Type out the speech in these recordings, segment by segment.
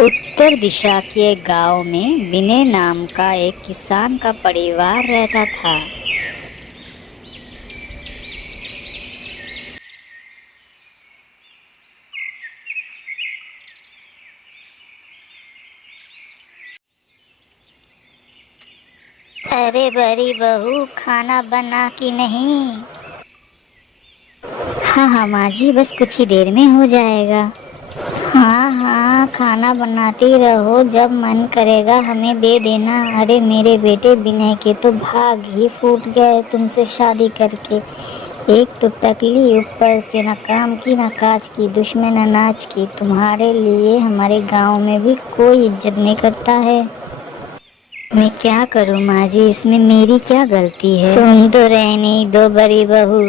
उत्तर दिशा के गांव में विनय नाम का एक किसान का परिवार रहता था। अरे बड़ी बहू, खाना बना कि नहीं? हाँ हाँ माँ जी, बस कुछ ही देर में हो जाएगा। हाँ हाँ, खाना बनाते रहो, जब मन करेगा हमें दे देना। अरे मेरे बेटे विनय के तो भाग ही फूट गए तुमसे शादी करके। एक तो टकली, ऊपर से न काम की न काज की, दुश्मन अनाज की। तुम्हारे लिए हमारे गांव में भी कोई इज्जत नहीं करता है। मैं क्या करूं माँ जी, इसमें मेरी क्या गलती है? तुम तो रहने दो बड़ी बहू,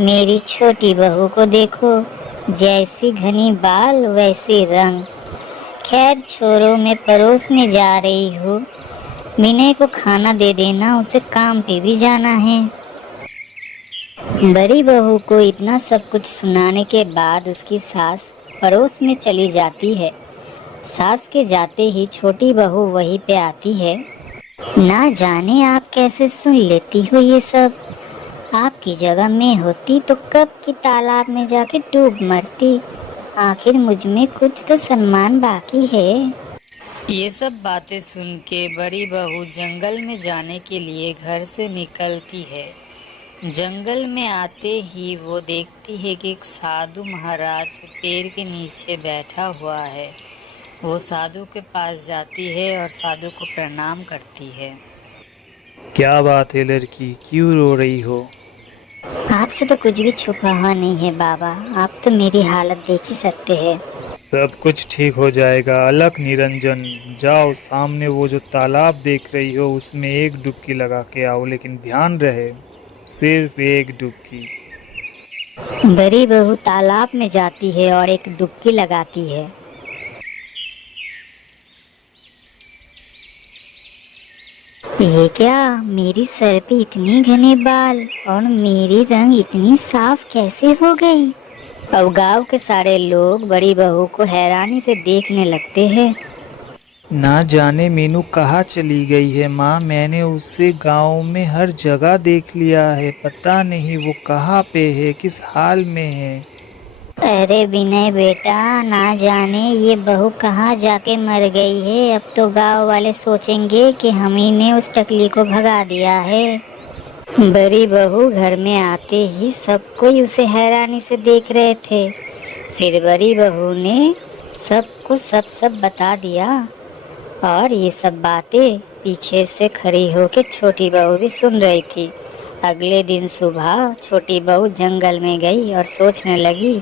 मेरी छोटी बहू को देखो, जैसी घनी बाल वैसे रंग। खैर छोरो, मैं पड़ोस में जा रही हूँ, विनय को खाना दे देना, उसे काम पे भी जाना है। बड़ी बहू को इतना सब कुछ सुनाने के बाद उसकी सास पड़ोस में चली जाती है। सास के जाते ही छोटी बहू वहीं पे आती है। ना जाने आप कैसे सुन लेती हो ये सब। आपकी जगह मैं होती तो कब की तालाब में जाके डूब मरती। आखिर मुझ में कुछ तो सम्मान बाकी है। ये सब बातें सुन के बड़ी बहू जंगल में जाने के लिए घर से निकलती है। जंगल में आते ही वो देखती है कि एक साधु महाराज पेड़ के नीचे बैठा हुआ है। वो साधु के पास जाती है और साधु को प्रणाम करती है। क्या बात है लड़की, क्यों रो रही हो? आपसे तो कुछ भी छुपा हुआ नहीं है बाबा, आप तो मेरी हालत देख ही सकते हैं। सब कुछ ठीक हो जाएगा। अलक निरंजन, जाओ सामने वो जो तालाब देख रही हो उसमें एक डुबकी लगा के आओ, लेकिन ध्यान रहे सिर्फ एक डुबकी। बड़ी बहू तालाब में जाती है और एक डुबकी लगाती है। ये क्या, मेरी सर पे इतनी घने बाल और मेरी रंग इतनी साफ कैसे हो गई? अब गांव के सारे लोग बड़ी बहू को हैरानी से देखने लगते हैं। ना जाने मीनू कहाँ चली गई है माँ, मैंने उसे गांव में हर जगह देख लिया है, पता नहीं वो कहाँ पे है, किस हाल में है। अरे विनय बेटा, ना जाने ये बहू कहाँ जाके मर गई है। अब तो गांव वाले सोचेंगे कि हम ही ने उस टकली को भगा दिया है। बड़ी बहू घर में आते ही सब कोई उसे हैरानी से देख रहे थे। फिर बड़ी बहू ने सबको सब बता दिया और ये सब बातें पीछे से खड़ी होकर छोटी बहू भी सुन रही थी। अगले दिन सुबह छोटी बहू जंगल में गई और सोचने लगी,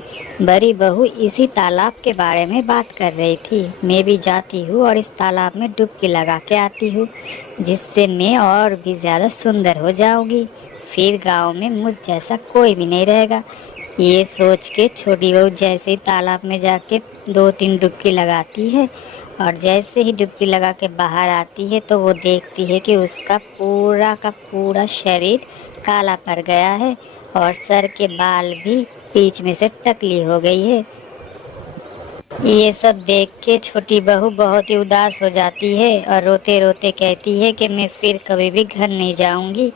बड़ी बहू इसी तालाब के बारे में बात कर रही थी। मैं भी जाती हूँ और इस तालाब में डुबकी लगा के आती हूँ, जिससे मैं और भी ज़्यादा सुंदर हो जाऊंगी। फिर गांव में मुझ जैसा कोई भी नहीं रहेगा। ये सोच के छोटी बहू जैसे ही तालाब में जाके 2-3 डुबकी लगाती है और जैसे ही डुबकी लगा के बाहर आती है तो वो देखती है कि उसका पूरा का पूरा शरीर काला पड़ गया है और सर के बाल भी बीच में से टकली हो गई है। ये सब देख के छोटी बहू बहुत ही उदास हो जाती है और रोते रोते कहती है कि मैं फिर कभी भी घर नहीं जाऊंगी,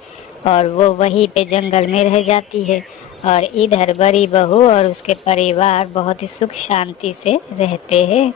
और वो वहीं पे जंगल में रह जाती है। और इधर बड़ी बहू और उसके परिवार बहुत ही सुख शांति से रहते हैं।